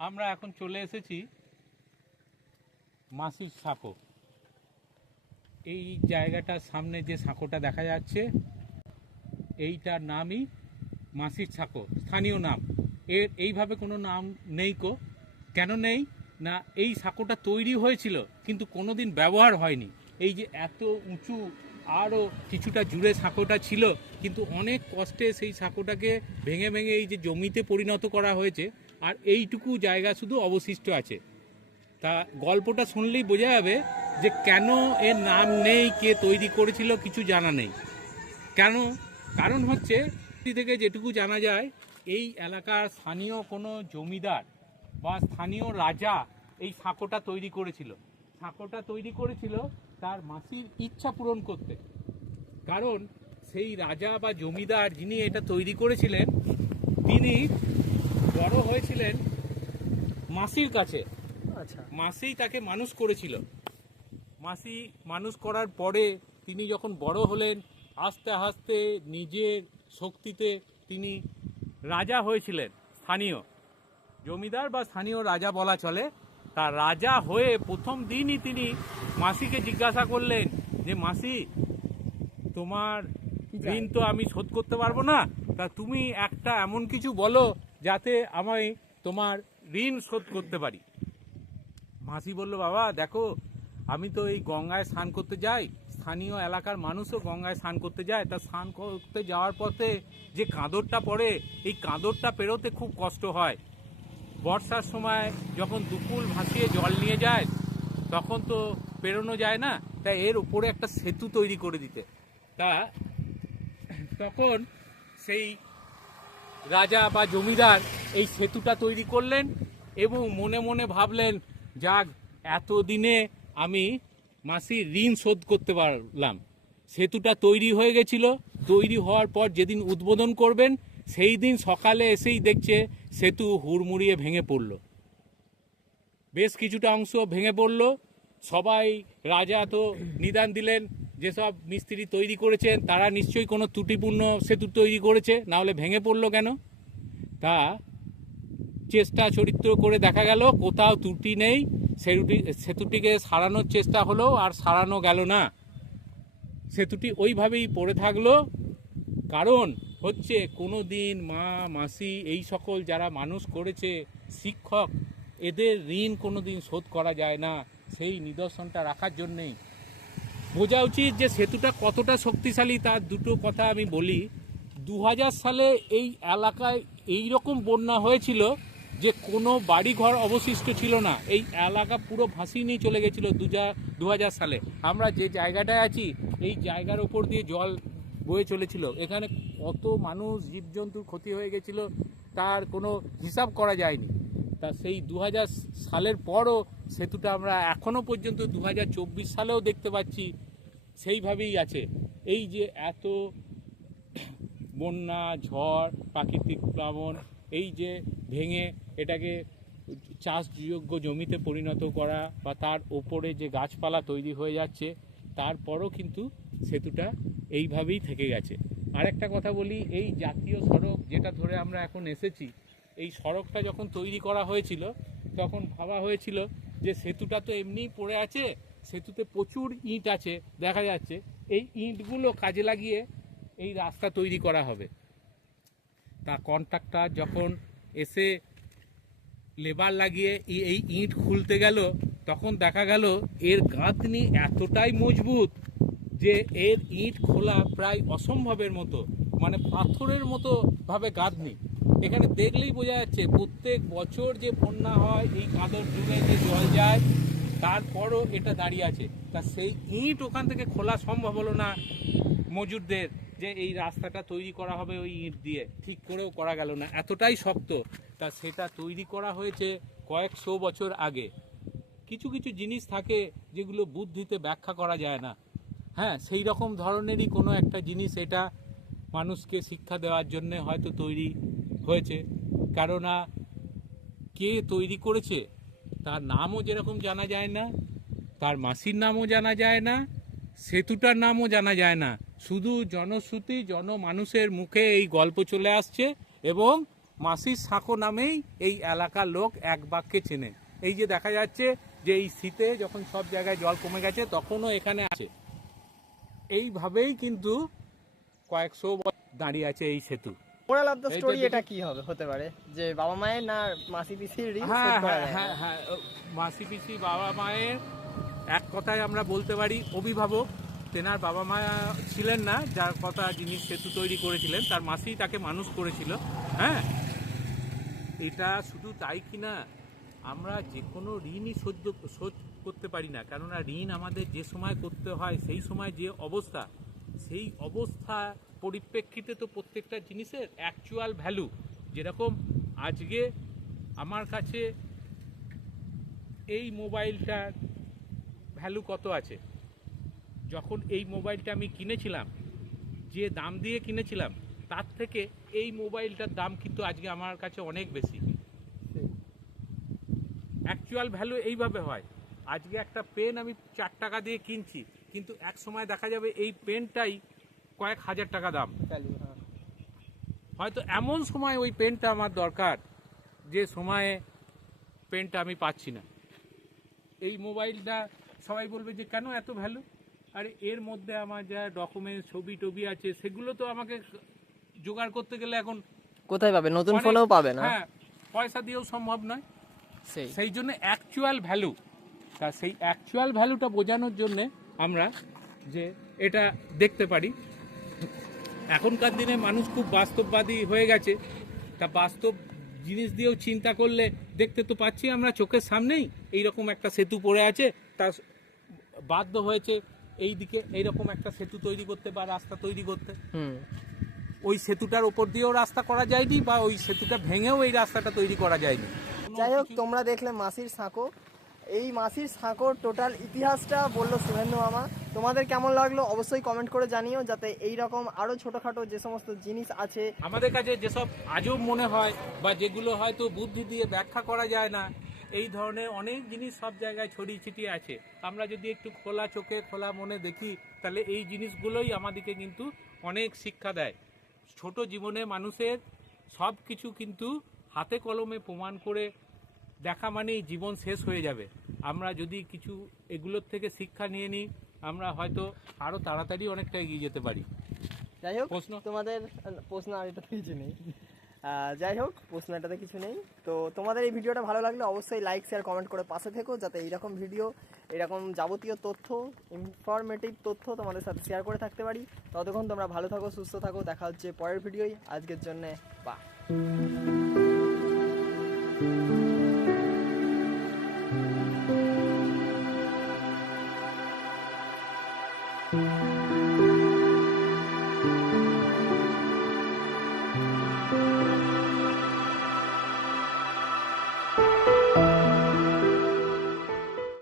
আমরা এখন চলে এসেছি মাসির সাঁকো। এই জায়গাটার সামনে যে সাঁকোটা দেখা যাচ্ছে, এইটার নামই মাসির সাঁকো। স্থানীয় নাম। এর এইভাবে কোনো নাম নেই কো। কেন নেই? না, এই সাঁকোটা তৈরি হয়েছিল, কিন্তু কোনোদিন ব্যবহার হয়নি। এই যে এত উঁচু, আরও কিছুটা জুড়ে সাঁকোটা ছিল, কিন্তু অনেক কষ্টে সেই সাঁকোটাকে ভেঙে ভেঙে এই যে জমিতে পরিণত করা হয়েছে আর এইটুকু জায়গা শুধু অবশিষ্ট আছে। তা গল্পটা শুনলেই বোঝা যাবে যে কেন এর নাম নেই, কে তৈরি করেছিল কিছু জানা নেই। কেন? কারণ হচ্ছে থেকে যেটুকু জানা যায়, এই এলাকার স্থানীয় কোনো জমিদার বা স্থানীয় রাজা এই সাঁকোটা তৈরি করেছিল। সাঁকোটা তৈরি করেছিল তার মাসির ইচ্ছা পূরণ করতে। কারণ সেই রাজা বা জমিদার যিনি এটা তৈরি করেছিলেন, তিনি বড় হয়েছিলেন মাসির কাছে। আচ্ছা। মাসি তাকে মানুষ করেছিল। মাসি মানুষ করার পরে তিনি যখন বড় হলেন আস্তে আস্তে নিজের শক্তিতে তিনি রাজা হয়েছিলেন স্থানীয়। জমিদার বা স্থানীয় রাজা বলা চলে। তা রাজা হয়ে প্রথম দিনই তিনি মাসিকে জিজ্ঞাসা করলেন যে মাসি তোমার ঋণ তো আমি শোধ করতে পারব না। তা তুমি একটা এমন কিছু বলো যাতে আমি তোমার ঋণ শোধ করতে পারি। মাসি বলল, বাবা, দেখো, আমি তো এই গঙ্গায় স্নান করতে যাই। স্থানীয় এলাকার মানুষও গঙ্গায় স্নান করতে যায়। তা স্নান করতে যাওয়ার পথে যে কাঁদরটা পড়ে, এই কাঁদরটা পেরোতে খুব কষ্ট হয়। বর্ষার সময় যখন দুকুল ভাসিয়ে জল নিয়ে যায়, তখন তো পেরোনো যায় না। তাই এর উপরে একটা সেতু তৈরি করে দিতে। তা তখন সেই রাজা বা জমিদার এই সেতুটা তৈরি করলেন এবং মনে মনে ভাবলেন, যাক, এতদিনে আমি মাসির ঋণ শোধ করতে পারলাম। সেতুটা তৈরি হয়ে গেছিল। তৈরি হওয়ার পর যেদিন উদ্বোধন করবেন, সেই দিন সকালে এসেই দেখছে সেতু হুড়মুড়িয়ে ভেঙে পড়ল। বেশ কিছুটা অংশ ভেঙে পড়ল। সবাই, রাজা তো নিদান দিলেন যেসব মিস্ত্রি তৈরি করেছেন, তারা নিশ্চয়ই কোনো ত্রুটিপূর্ণ সেতু তৈরি করেছে, না হলে ভেঙে পড়ল কেন? তা চেষ্টা চরিত্র করে দেখা গেল, কোথাও ত্রুটি নেই, সেতুটি, সেতুটিকে সারানোর চেষ্টা হলো, আর সারানো গেল না। সেতুটি ওইভাবেই পড়ে থাকল। কারণ হচ্ছে কোনো দিন মা, মাসি, এই সকল যারা মানুষ করেছে, শিক্ষক, এদের ঋণ কোনো দিন শোধ করা যায় না। সেই নিদর্শনটা রাখার জন্যেই বোঝা উচিত যে সেতুটা কতটা শক্তিশালী, তার দুটো কথা আমি বলি। দু হাজার সালে এই এলাকায় এই রকম বন্যা হয়েছিল যে কোনো বাড়িঘর অবশিষ্ট ছিল না। এই এলাকা পুরো ভাসিয়ে নিয়ে চলে গেছিল দু হাজার সালে। আমরা যে জায়গাটায় আছি, এই জায়গার ওপর দিয়ে জল বয়ে চলেছিল। এখানে কত মানুষ জীবজন্তুর ক্ষতি হয়ে গেছিল, তার কোনো হিসাব করা যায়নি। তা সেই দু হাজার সালের পরও সেতুটা আমরা এখনও পর্যন্ত দু হাজার চব্বিশ সালেও দেখতে পাচ্ছি। সেইভাবেই আছে। এই যে এত বন্যা, ঝড়, প্রাকৃতিক প্লাবন, এই যে ভেঙে এটাকে চাষযোগ্য জমিতে পরিণত করা বা তার ওপরে যে গাছপালা তৈরি হয়ে যাচ্ছে, তারপরও কিন্তু সেতুটা এইভাবেই থেকে গেছে। আরেকটা কথা বলি, এই জাতীয় সড়ক যেটা ধরে আমরা এখন এসেছি, এই সড়কটা যখন তৈরি করা হয়েছিল, তখন ভাবা হয়েছিল যে সেতুটা তো এমনিই পড়ে আছে সেতুতে প্রচুর ইট আছে, দেখা যাচ্ছে। এই ইটগুলো কাজে লাগিয়ে এই রাস্তা তৈরি করা হবে। তা কন্ট্রাক্টর যখন এসে লেবার লাগিয়ে এই- ইট খুলতে গেল, তখন দেখা গেল এর গাঁথনি এতটাই মজবুত যে এর ইট খোলা প্রায় অসম্ভবের মতো মানে পাথরের মতো ভাবে গাঁথনি। এখানে দেখলেই বোঝা যাচ্ছে প্রত্যেক বছর যে বন্যা হয়, এই কাদর জুড়ে যে জল যায় তারপরও এটা দাঁড়িয়ে আছে। তা সেই ইট ওখান থেকে খোলা সম্ভব হলো না মজুরদের যে এই রাস্তাটা তৈরি করা হবে ওই ইট দিয়ে। ঠিক করেও করা গেল না। এতটাই শক্ত। তা সেটা তৈরি করা হয়েছে কয়েকশো বছর আগে। কিছু কিছু জিনিস থাকে যেগুলো বুদ্ধিতে ব্যাখ্যা করা যায় না। হ্যাঁ সেই রকম ধরনেরই কোনো একটা জিনিস এটা মানুষকে শিক্ষা দেওয়ার জন্য হয়তো তৈরি হয়েছে। কেননা কে তৈরি করেছে? তার নামও যেরকম জানা যায় না, তার মাসির নামও জানা যায় না, সেতুটার নামও জানা যায় না। শুধু জনশ্রুতি, জনমানুষের মুখে এই গল্প চলে আসছে এবং মাসির সাঁকো নামেই এই এলাকার লোক এক বাক্যে চেনে। এই যে দেখা যাচ্ছে যে এই শীতে যখন সব জায়গায় জল কমে গেছে, তখনও এখানে আছে। এইভাবেই কিন্তু কয়েকশো দাঁড়িয়ে আছে এই সেতু। মোরাল অফ দ্য স্টোরি এটা কি হবে? হতে পারে যে বাবা মায়ের না মাসি পিসির ঋণ হ্যাঁ হ্যাঁ হ্যাঁ হ্যাঁ মাসি পিসি বাবা মায়ের এক কথায় আমরা বলতে পারি অভিভাবক তেনার বাবা মা ছিলেন না যার কথা যিনি সেতু তৈরি করেছিলেন তার মাসি তাকে মানুষ করেছিল হ্যাঁ? এটা শুধু তাই কি না আমরা যে কোনো ঋণই সহ্য শোধ করতে পারি না কেননা ঋণ আমাদের যে সময় করতে হয় সেই সময় যে অবস্থা সেই অবস্থা পরিপ্রেক্ষিতে তো প্রত্যেকটা জিনিসের অ্যাকচুয়াল ভ্যালু যেরকম আজকে আমার কাছে এই মোবাইলটার ভ্যালু কত আছে? যখন এই মোবাইলটা আমি কিনেছিলাম, যে দাম দিয়ে কিনেছিলাম, তার থেকে এই মোবাইলটার দাম কিন্তু আজকে আমার কাছে অনেক বেশি। অ্যাকচুয়াল ভ্যালু এইভাবে হয়। আজকে একটা পেন আমি চার টাকা দিয়ে কিনছি। কিন্তু এক সময় দেখা যাবে এই পেনটাই কয়েক হাজার টাকা দাম। হ্যাঁ। হয়তো এমন সময় ওই পেনটা আমার দরকার যে সময়ে পেনটা আমি পাচ্ছি না। এই মোবাইলটা সবাই বলবে যে কেন এত ভ্যালু আর এর মধ্যে আমার যা ডকুমেন্টস ছবি টবি আছে সেগুলো তো আমাকে জোগাড় করতে গেলে এখন কোথায় পাবে? নতুন ফোনেও পাবে না? হ্যাঁ পয়সা দিয়েও সম্ভব নয়। সেই। সেই জন্য অ্যাকচুয়াল ভ্যালু তা সেই অ্যাকচুয়াল ভ্যালুটা বোঝানোর জন্যে আমরা যে এটা দেখতে পারি। এখনকার দিনে মানুষ খুব বাস্তববাদী হয়ে গেছে। তা বাস্তব জিনিস দিয়েও চিন্তা করলে দেখতে তো পাচ্ছি আমরা চোখের সামনেই এইরকম একটা সেতু পড়ে আছে। তা বাধ্য হয়েছে এই দিকে এইরকম একটা সেতু তৈরি করতে বা রাস্তা তৈরি করতে। হুম। ওই সেতুটার ওপর দিয়েও রাস্তা করা যায়নি বা ওই সেতুটা ভেঙেও এই রাস্তাটা তৈরি করা যায়নি। যাই হোক তোমরা দেখলে মাসির সাঁকো। এই মাসির সাঁকোর টোটাল ইতিহাসটা বলল শুভেন্দু মামা। তোমাদের কেমন লাগল অবশ্যই কমেন্ট করে জানিও, যাতে এই রকম আরও ছোটখাটো যে সমস্ত জিনিস আছে। আমাদের কাছে যেসব আজব মনে হয় বা যেগুলো হয়তো বুদ্ধি দিয়ে ব্যাখ্যা করা যায় না, এই ধরনের অনেক জিনিস সব জায়গায় ছড়িয়ে ছিটিয়ে আছে। আমরা যদি একটু খোলা চোখে, খোলা মনে দেখি, তাহলে এই জিনিসগুলোই আমাদেরকে কিন্তু অনেক শিক্ষা দেয়। ছোট জীবনে মানুষের সব কিছু কিন্তু হাতে কলমে প্রমাণ করে দেখা মানেই জীবন শেষ হয়ে যাবে। আমরা যদি কিছু এগুলোর থেকে শিক্ষা নিয়ে নিই আমরা হয়তো আরও তাড়াতাড়ি অনেকটা এগিয়ে যেতে পারি। যাই হোক প্রশ্ন? তোমাদের প্রশ্ন আর এটা কিছু নেই। যাই হোক প্রশ্ন এটাতে কিছু নেই। তো তোমাদের এই ভিডিওটা ভালো লাগলে অবশ্যই লাইক শেয়ার কমেন্ট করে পাশে থেকো যাতে এইরকম ভিডিও এরকম যাবতীয় তথ্য ইনফরমেটিভ তথ্য তোমাদের সাথে শেয়ার করে থাকতে পারি। ততক্ষণ তোমরা ভালো থাকো সুস্থ থাকো। দেখা হচ্ছে পরের ভিডিওই আজকের জন্যে বা thank you